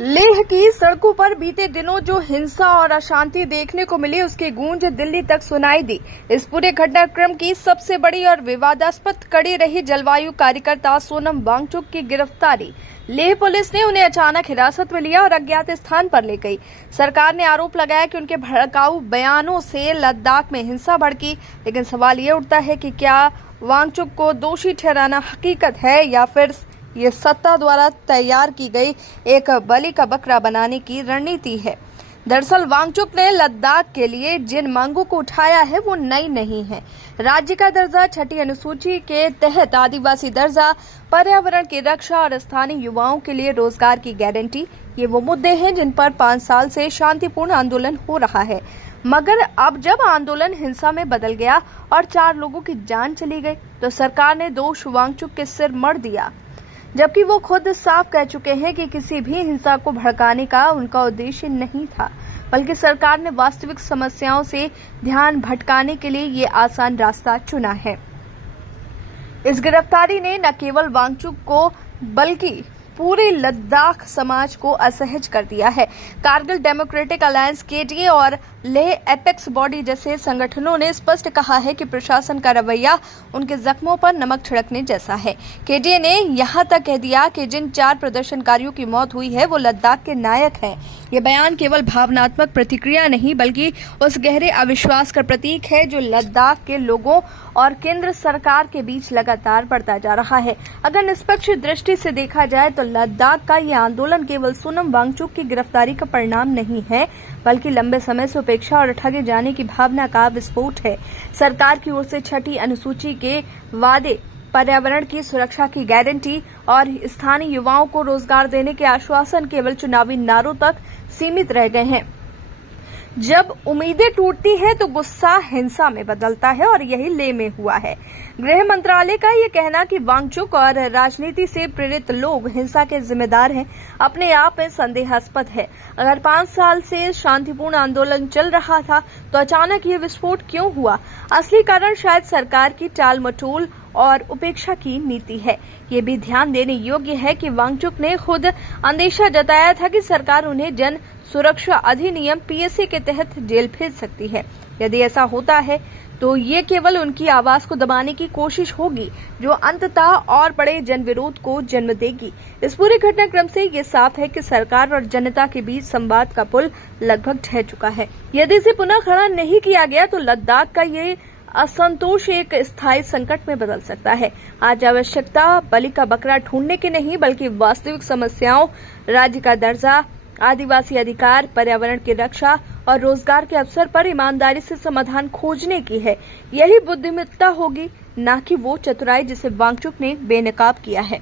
लेह की सड़कों पर बीते दिनों जो हिंसा और अशांति देखने को मिली, उसकी गूंज दिल्ली तक सुनाई दी। इस पूरे घटनाक्रम की सबसे बड़ी और विवादास्पद कड़ी रही जलवायु कार्यकर्ता सोनम वांगचुक की गिरफ्तारी। लेह पुलिस ने उन्हें अचानक हिरासत में लिया और अज्ञात स्थान पर ले गई। सरकार ने आरोप लगाया कि उनके भड़काऊ बयानों से लद्दाख में हिंसा भड़की, लेकिन सवाल ये उठता है कि क्या वांगचुक को दोषी ठहराना हकीकत है या फिर ये सत्ता द्वारा तैयार की गई एक बलि का बकरा बनाने की रणनीति है। दरअसल वांगचुक ने लद्दाख के लिए जिन मांगों को उठाया है वो नई नहीं है। राज्य का दर्जा, छठी अनुसूची के तहत आदिवासी दर्जा, पर्यावरण की रक्षा और स्थानीय युवाओं के लिए रोजगार की गारंटी, ये वो मुद्दे हैं जिन पर 5 साल से शांतिपूर्ण आंदोलन हो रहा है। मगर अब जब आंदोलन हिंसा में बदल गया और 4 लोगों की जान चली गई, तो सरकार ने दोष वांगचुक के सिर मढ़ दिया, जबकि वो खुद साफ कह चुके हैं कि किसी भी हिंसा को भड़काने का उनका उद्देश्य नहीं था, बल्कि सरकार ने वास्तविक समस्याओं से ध्यान भटकाने के लिए ये आसान रास्ता चुना है। इस गिरफ्तारी ने न केवल वांगचुक को बल्कि पूरे लद्दाख समाज को असहज कर दिया है। कारगिल डेमोक्रेटिक अलायंस केडीए और लेह एपेक्स बॉडी जैसे संगठनों ने स्पष्ट कहा है कि प्रशासन का रवैया उनके जख्मों पर नमक छिड़कने जैसा है। केडीए ने यहां तक कह दिया कि जिन 4 प्रदर्शनकारियों की मौत हुई है वो लद्दाख के नायक हैं। ये बयान केवल भावनात्मक प्रतिक्रिया नहीं बल्कि उस गहरे अविश्वास का प्रतीक है जो लद्दाख के लोगों और केंद्र सरकार के बीच लगातार बढ़ता जा रहा है। अगर निष्पक्ष दृष्टि से देखा जाए तो लद्दाख का ये आंदोलन केवल सोनम वांगचुक की गिरफ्तारी का परिणाम नहीं है, बल्कि लंबे समय से उपेक्षा और ठगे जाने की भावना का विस्फोट है। सरकार की ओर से छठी अनुसूची के वादे, पर्यावरण की सुरक्षा की गारंटी और स्थानीय युवाओं को रोजगार देने के आश्वासन केवल चुनावी नारों तक सीमित रह गए हैं। जब उम्मीदें टूटती हैं तो गुस्सा हिंसा में बदलता है और यही लेह में हुआ है। गृह मंत्रालय का ये कहना कि वांगचुक और राजनीति से प्रेरित लोग हिंसा के जिम्मेदार हैं, अपने आप में संदेहास्पद है। अगर 5 साल से शांतिपूर्ण आंदोलन चल रहा था तो अचानक ये विस्फोट क्यों हुआ? असली कारण शायद सरकार की टाल मटोल और उपेक्षा की नीति है। ये भी ध्यान देने योग्य है कि वांगचुक ने खुद अंदेशा जताया था कि सरकार उन्हें जन सुरक्षा अधिनियम पीएसी के तहत जेल भेज सकती है। यदि ऐसा होता है तो ये केवल उनकी आवाज को दबाने की कोशिश होगी, जो अंततः और बड़े जनविरोध को जन्म देगी। इस पूरे घटनाक्रम से ये साफ है कि सरकार और जनता के बीच संवाद का पुल लगभग ढह चुका है। यदि इसे पुनः खड़ा नहीं किया गया तो लद्दाख का ये असंतोष एक स्थायी संकट में बदल सकता है। आज आवश्यकता बलि का बकरा ढूंढने की नहीं बल्कि वास्तविक समस्याओं, राज्य का दर्जा, आदिवासी अधिकार, पर्यावरण की रक्षा और रोजगार के अवसर पर ईमानदारी से समाधान खोजने की है। यही बुद्धिमत्ता होगी, न कि वो चतुराई जिसे वांगचुक ने बेनकाब किया है।